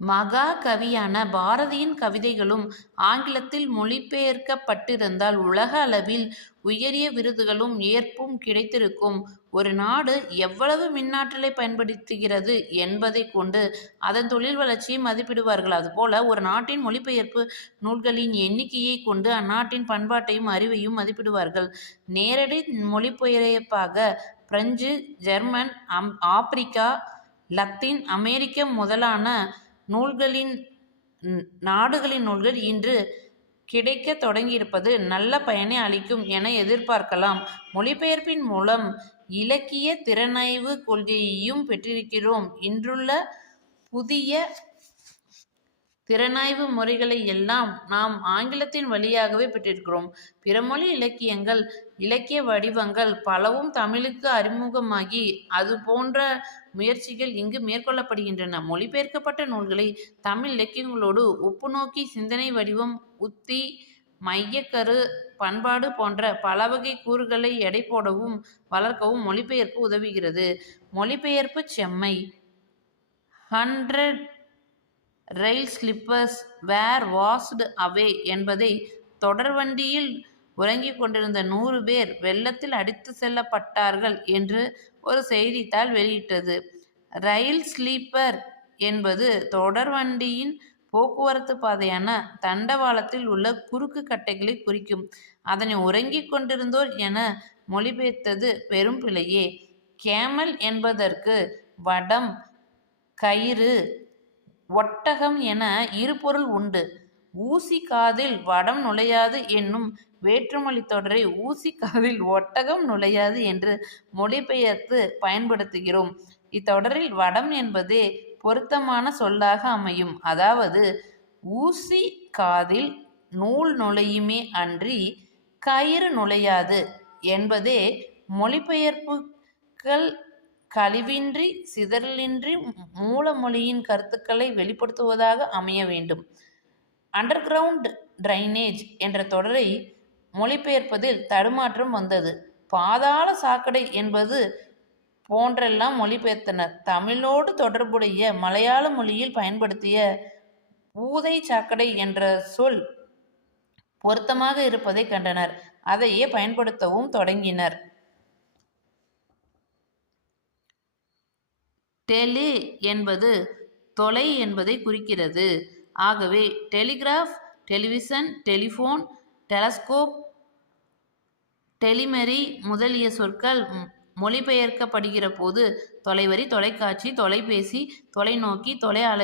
மகாகவியான பாரதியின் கவிதைகளும் ஆங்கிலத்தில் மொழிபெயர்க்கப்பட்டிருந்தால் உலக அளவில் உயரிய விருதுகளும் ஏற்பும் கிடைத்திருக்கும். ஒரு நாடு எவ்வளவு மின்னாற்றலை பயன்படுத்துகிறது என்பதைக் கொண்டு அதன் தொழில் வளர்ச்சியை மதிப்பிடுவார்கள். அதுபோல ஒரு நாட்டின் மொழிபெயர்ப்பு நூல்களின் எண்ணிக்கையைக் கொண்டு அந்நாட்டின் பண்பாட்டையும் அறிவையும் மதிப்பிடுவார்கள். நேரடி மொழிபெயர்ப்பாக பிரெஞ்சு ஜெர்மன் ஆப்பிரிக்கா லத்தீன் அமெரிக்க முதலான நூல்களின் நாடுகளின் நூல்கள் இன்று கிடைக்கத் தொடங்கியிருப்பது நல்ல பயனை அளிக்கும் என எதிர்பார்க்கலாம். மொழிபெயர்ப்பின் மூலம் இலக்கிய திறனாய்வு கொள்கையையும் பெற்றிருக்கிறோம். இன்றுள்ள புதிய திறனாய்வு முறைகளை எல்லாம் நாம் ஆங்கிலத்தின் வழியாகவே பெற்றிருக்கிறோம். பிறமொழி இலக்கியங்கள் இலக்கிய வடிவங்கள் பலவும் தமிழுக்கு அறிமுகமாகி அது போன்ற முயற்சிகள் இங்கு மேற்கொள்ளப்படுகின்றன. மொழிபெயர்க்கப்பட்ட நூல்களை தமிழ் இலக்கியங்களோடு ஒப்புநோக்கி சிந்தனை வடிவம் உத்தி மையக்கரு பண்பாடு போன்ற பல வகை கூறுகளை எடை போடவும் வளர்க்கவும் மொழிபெயர்ப்பு உதவுகிறது. மொழிபெயர்ப்புச் செம்மை hundred rail slippers were washed away என்பதை தொடர்வண்டியில் உறங்கிக் கொண்டிருந்த நூறு பேர் வெள்ளத்தில் அடித்து செல்லப்பட்டார்கள் என்று ஒரு செய்தித்தாள் வெளியிட்டது. ரயில் ஸ்லீப்பர் என்பது தொடர்வண்டியின் போக்குவரத்து பாதையான தண்டவாளத்தில் உள்ள குறுக்கு கட்டைகளைக் குறிக்கும். அதனை உறங்கிக் கொண்டிருந்தோர் என மொழிபெயர்த்தது பெரும் பிழையே. கேமல் என்பதற்கு வடம் கயிறு ஒட்டகம் என இரு பொருள் உண்டு. ஊசி காதில் வடம் நுழையாது என்னும் வேற்றுமொழி தொடரை ஊசி காதில் ஒட்டகம் நுழையாது என்று மொழிபெயர்த்து பயன்படுத்துகிறோம். இத்தொடரில் வடம் என்பதே பொருத்தமான சொல்லாக அமையும். அதாவது ஊசி காதில் நூல் நுழையுமே அன்றி கயிறு நுழையாது என்பதே மொழிபெயர்ப்புகள் கழிவின்றி சிதறலின்றி மூல மொழியின் கருத்துக்களை வெளிப்படுத்துவதாக அமைய வேண்டும். அண்டர் கிரவுண்ட் டிரைனேஜ் என்ற தொடரை மொழிபெயர்ப்பதில் தடுமாற்றம் வந்தது. பாதாள சாக்கடை என்பது போன்றெல்லாம் மொழிபெயர்த்தனர். தமிழோடு தொடர்புடைய மலையாள மொழியில் பயன்படுத்திய பூதை சாக்கடை என்ற சொல் பொருத்தமாக இருப்பதைக் கண்டனர். அதையே பயன்படுத்தவும் தொடங்கினர். டெலி என்பது தொலை என்பதை குறிக்கிறது. ஆகவே telegraph television telephone telescope telemetry முதலிய சொற்கள் மொழிபெயர்க்கப்படுகிறபோது தொலைவரி தொலைக்காட்சி தொலைபேசி தொலைநோக்கி தொலை அலை